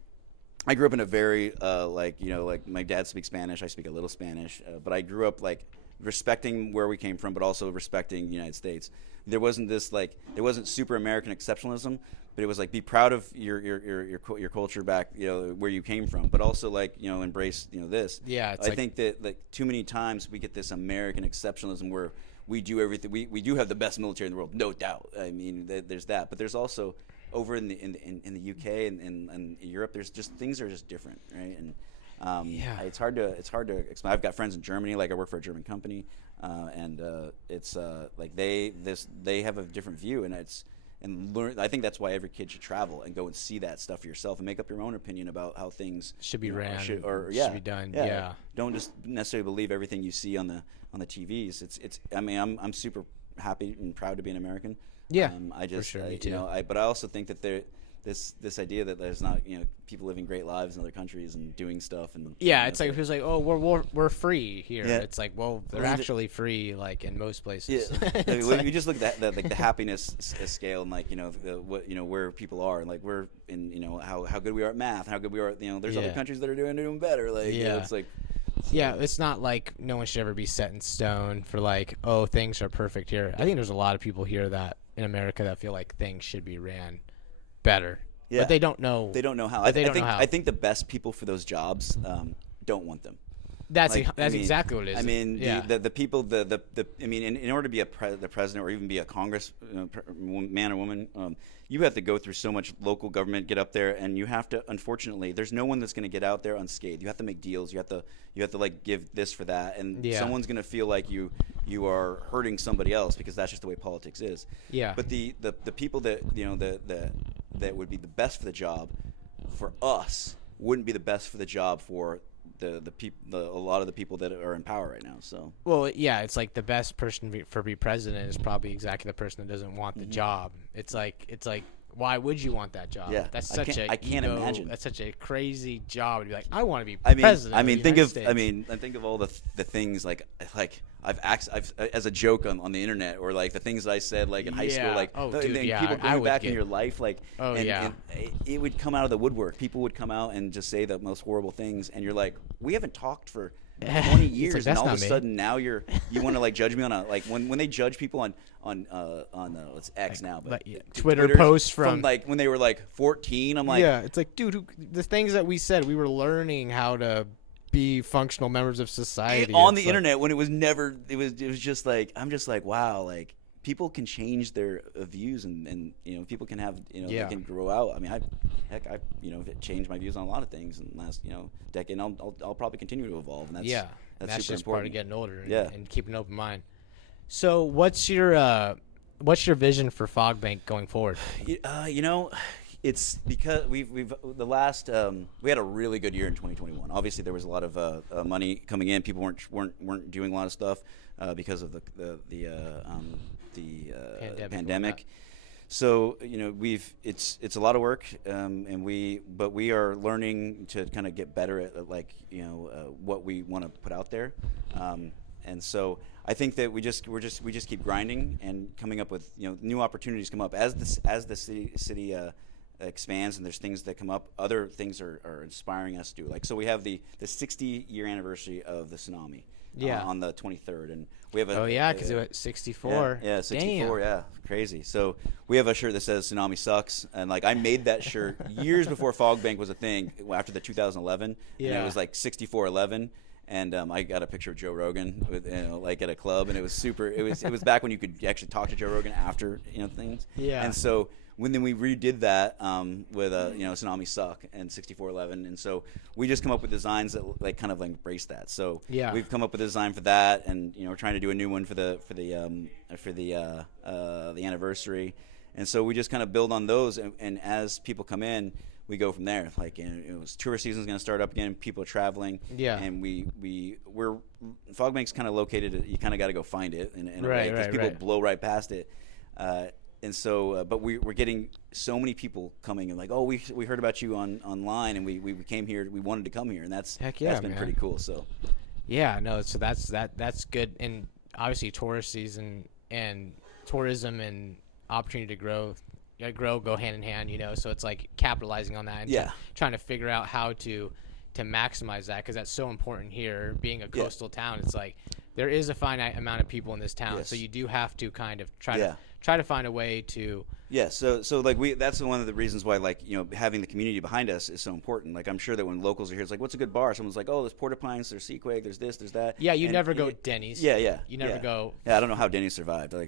I grew up in a very like my dad speaks Spanish, I speak a little Spanish, but I grew up like respecting where we came from, but also respecting the United States. There wasn't super American exceptionalism, but it was like be proud of your culture back, where you came from, but also like embrace this. Yeah, it's I like- think that like too many times we get this American exceptionalism where we do everything. We do have the best military in the world, no doubt. I mean, there's that, but there's also over in the UK and Europe, there's just things are just different, right? And Yeah. it's hard to explain. I've got friends in Germany, like I work for a German company, and it's like they have a different view, and learn. I think that's why every kid should travel and go and see that stuff for yourself and make up your own opinion about how things Should be ran, should be done. Yeah. Don't just necessarily believe everything you see on the TVs. It's. I mean, I'm super happy and proud to be an American. Yeah, I just for sure, me too. but I also think that this idea that there's not people living great lives in other countries and doing stuff and Yeah, it's like it was like, oh, we're free here. Yeah. It's like, well, they're Well, actually free, like in most places. Yeah, I mean, It's when like- you just look at that like the happiness scale and like where people are and like we're in how good we are at math, how good we are at, there's other Yeah. countries that are doing better. Like Yeah. it's like Yeah, it's not like no one should ever be set in stone for like, oh, things are perfect here. I think there's a lot of people here that in America that feel like things should be ran better. Yeah. But they don't know. they don't know how. But they don't know how. I think the best people for those jobs don't want them. That's Like, that's I mean- exactly what it is. I mean, yeah. the people, I mean, in order to be the president or even be a Congress man or woman, you have to go through so much local government, get up there, and you have to. Unfortunately, there's no one that's going to get out there unscathed. You have to make deals. You have to like give this for that, and Yeah. someone's going to feel like you are hurting somebody else because that's just the way politics is. Yeah. But the people that that would be the best for the job for us wouldn't be the best for the job for the people, a lot of the people that are in power right now. So Well, yeah, it's like the best person for be president is probably exactly the person that doesn't want the job. It's like why would you want that job? Yeah, that's I such can't- a I can't ego- imagine. That's such a crazy job to be like, I want to be I mean, president. of the think United of States. think of all the things like I've as a joke on the internet, or like the things that I said like in high school, Yeah. like Oh, and dude, then yeah, people I going would back in get- your life, like Oh, yeah. and it would come out of the woodwork. People would come out and just say the most horrible things, and you're like, we haven't talked for 20 It's years, like, and that's all of a not me. sudden now you want to like judge me on a like when they judge people on it's X now, but like, Twitter Twitters posts from- like when they were like 14. I'm like, yeah, it's like, dude, the things that we said, we were learning how to be functional members of society on It's the like- internet when it was never. It was just like I'm just like wow, like people can change their views, and you know, people can have, you know, Yeah. they can grow out. I mean, I you know, changed my views on a lot of things in the last, you know, decade. And I'll probably continue to evolve, and Yeah, that's that's super just important. part of getting older. And, Yeah. and keeping an open mind. So what's your vision for Fogbank going forward? You know, it's because we've the last we had a really good year in 2021. Obviously, there was a lot of money coming in. People weren't doing a lot of stuff because of the pandemic. So, you know, it's a lot of work, but we are learning to kind of get better at like, you know, what we want to put out there. And so I think that we just keep grinding and coming up with, you know, new opportunities come up as the city expands, and there's things that come up. Other things are inspiring us to do. Like, so we have the 60-year anniversary of the tsunami. Yeah. On the 23rd, and we have because it was 64. Yeah, 64. Damn. Yeah, crazy. So we have a shirt that says "Tsunami sucks," and like I made that shirt years before Fogbank was a thing. After the 2011, and it was like 6411. And I got a picture of Joe Rogan with, you know, like at a club, and it was super. It was back when you could actually talk to Joe Rogan after, you know, things. Yeah. And so then we redid that with you know, Tsunami Suck and 6411, and so we just come up with designs that like kind of like embrace that. So Yeah. we've come up with a design for that, and you know, we're trying to do a new one for the anniversary, and so we just kind of build on those, and as people come in, we go from there. Like, you know, it was tourist season's going to start up again. People are traveling. Yeah. And we're Fogbank's kind of located. You kind of got to go find it in a way, because people blow right past it. And so, but we're getting so many people coming and like, oh, we heard about you online, and we came here. We wanted to come here, and that's been man. pretty cool. So. Yeah. No. So that's good, and obviously tourist season and tourism and opportunity to go hand in hand, you know. So it's like capitalizing on that and trying to figure out how to maximize that, because that's so important here. Being a coastal town, it's like there is a finite amount of people in this town, so you do have to kind of try to find a way to. Yeah, so like that's one of the reasons why, like, you know, having the community behind us is so important. Like, I'm sure that when locals are here, it's like, what's a good bar? Someone's like, oh, there's Porta Pines, there's Seaquake, there's this, there's that. Yeah, you never go Denny's. Yeah. You never go. Yeah, I don't know how Denny's survived. Like,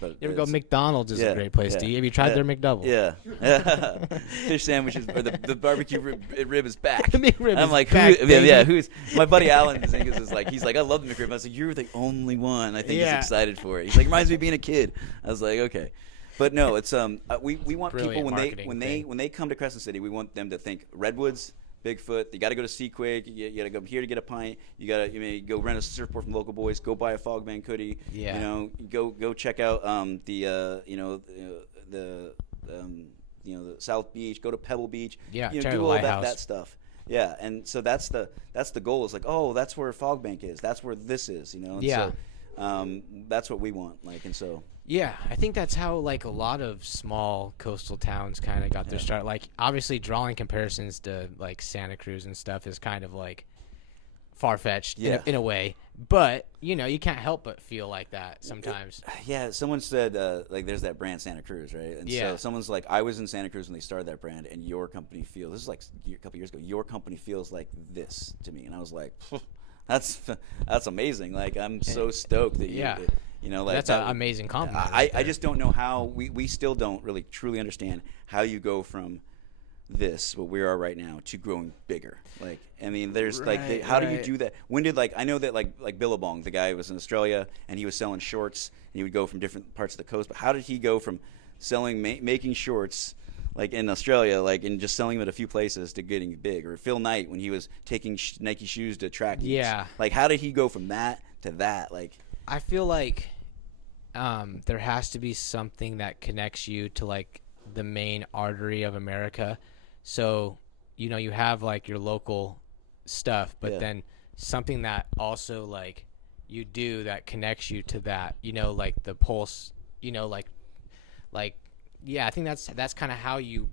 but you ever go McDonald's is a great place. Have you tried their McDouble? Yeah. Fish sandwiches, or the barbecue rib is back. The McRib I'm is like, back, who's my buddy Alan Zingas is like, he's like, I love the McRib. I was like, you're the only one. I think he's excited for it. He's like, reminds me of being a kid. I was like, okay. But no, it's we want Brilliant people when they come to Crescent City, we want them to think redwoods, Bigfoot. You got to go to Seaquake. You got to go here to get a pint. You may go rent a surfboard from local boys. Go buy a Fogbank hoodie. Yeah. You know, go check out the South Beach. Go to Pebble Beach. Yeah. You know, do all that stuff. Yeah, and so that's the goal. Is like, oh, that's where Fogbank is. That's where this is. You know. And so, that's what we want. Like, and so. Yeah, I think that's how like a lot of small coastal towns kind of got their start. Like, obviously, drawing comparisons to like Santa Cruz and stuff is kind of like far-fetched in a way, but you know, you can't help but feel like that sometimes. Yeah, someone said like there's that brand Santa Cruz, right? And so someone's like, I was in Santa Cruz when they started that brand, and your company feels, this is like a couple years ago, your company feels like this to me, and I was like, that's amazing. Like, I'm so stoked that you know, like that's an amazing compliment. I just don't know how we still don't really truly understand how you go from this, what we are right now, to growing bigger. Like, I mean, there's how do you do that? When did, like, I know that like Billabong, the guy was in Australia and he was selling shorts, and he would go from different parts of the coast. But how did he go from selling making shorts like in Australia, like, and just selling them at a few places, to getting big? Or Phil Knight, when he was taking Nike shoes to track meets. Yeah. Like, how did he go from that to that? Like, I feel like there has to be something that connects you to like the main artery of America. So, you know, you have like your local stuff, but then something that also like you do that connects you to that, you know, like the pulse, you know, like I think that's kind of how you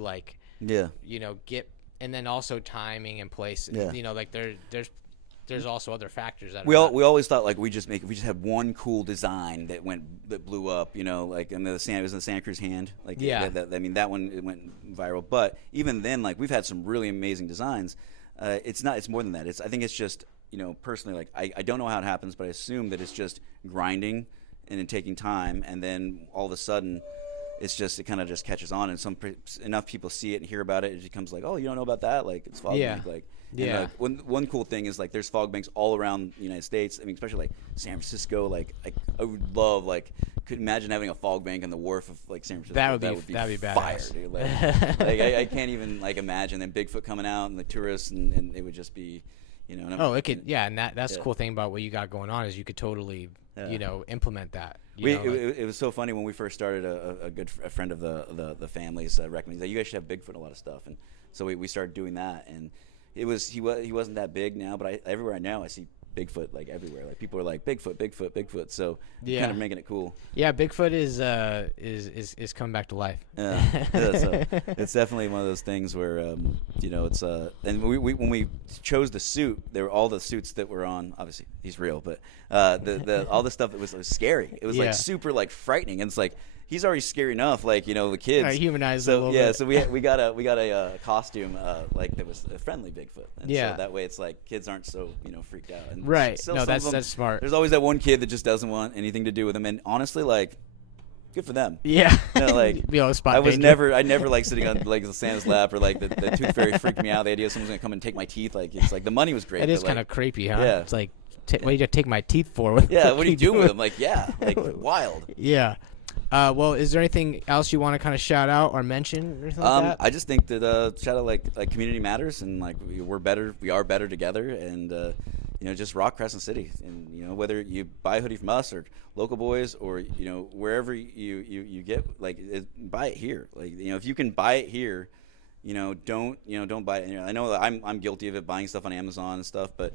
like, you know, get, and then also timing and place, you know, like there's also other factors that we always thought like we just had one cool design that blew up, you know, like, and it was in the Santa Cruz hand, like I mean, that one, it went viral. But even then, like, we've had some really amazing designs. It's more than that. I think it's just, you know, personally, like, I don't know how it happens, but I assume that it's just grinding and then taking time, and then all of a sudden it kind of just catches on, and enough people see it and hear about it, it becomes like, oh, you don't know about that, like it's fog bank, like. Yeah. And one cool thing is like there's fog banks all around the United States. I mean, especially like San Francisco. Like I would love, like, could imagine having a fog bank on the wharf of like San Francisco. That'd be fire, badass. dude. Like, I can't even like imagine. Then Bigfoot coming out and the tourists, and it would just be, you know. Oh, it could. Yeah, and that's the cool thing about what you got going on is you could totally, you know, implement that. It was so funny when we first started. A friend of the family's recommended that you guys should have Bigfoot and a lot of stuff, and so we started doing that. And he wasn't that big now, but everywhere I know I see Bigfoot like everywhere. Like people are like Bigfoot. So kind of making it cool. Yeah, Bigfoot is coming back to life. Yeah, so it's definitely one of those things where you know, it's and we when we chose the suit, there were all the suits that were on. Obviously, he's real, but the all the stuff that was scary. It was like super like frightening, and it's like. He's already scary enough, like, you know, the kids. Humanized a little bit. So we got a costume like that was a friendly Bigfoot. And so that way it's like kids aren't so, you know, freaked out. And right. No, that's smart. There's always that one kid that just doesn't want anything to do with them, and honestly, like, good for them. Yeah. You know, like I never like sitting on like Santa's lap, or like the tooth fairy freaked me out. The idea someone's gonna come and take my teeth, like, it's like the money was great. It is kind of creepy, huh? Yeah. It's like, what do you take my teeth for? What are you doing with them? Like, like wild. Yeah. Well, is there anything else you want to kind of shout out or mention or something like that? I just think that shout out like community matters, and like we are better together, and you know, just rock Crescent City. And you know, whether you buy a hoodie from us or local boys, or you know, wherever you get, like, buy it here. Like, you know, if you can buy it here, you know, don't buy it. You know, I know that I'm guilty of it, buying stuff on Amazon and stuff, but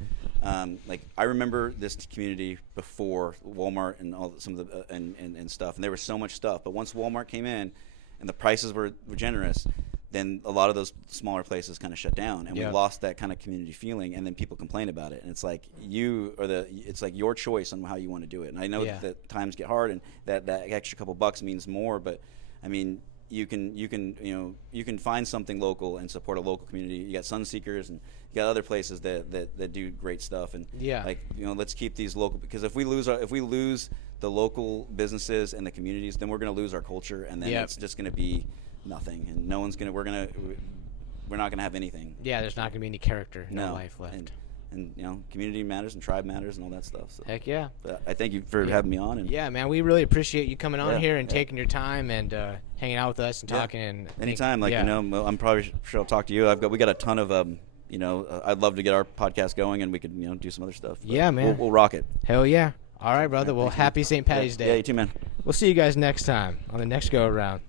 like, I remember this community before Walmart and all some of the and stuff, and there was so much stuff. But once Walmart came in, and the prices were generous, then a lot of those smaller places kind of shut down, and we lost that kind of community feeling. And then people complain about it, and it's like it's like your choice on how you want to do it. And I know that times get hard, and that extra couple bucks means more, but I mean. You can find something local and support a local community. You got Sunseekers, and you got other places that do great stuff. And like, you know, let's keep these local, because if we lose the local businesses and the communities, then we're going to lose our culture, and then it's just going to be nothing, and no one's gonna. We're not going to have anything. Yeah, there's not going to be any character, no life left. And you know, community matters and tribe matters and all that stuff. So. Heck yeah! But I thank you for having me on. And yeah, man, we really appreciate you coming on here and taking your time and hanging out with us and talking. And anytime, like, you know, I'm probably sure I'll talk to you. We got a ton of you know, I'd love to get our podcast going, and we could, you know, do some other stuff. But yeah, man, we'll rock it. Hell yeah! All right, brother. Well, happy St. Patty's Day. Yeah, you too, man. We'll see you guys next time on the next go around.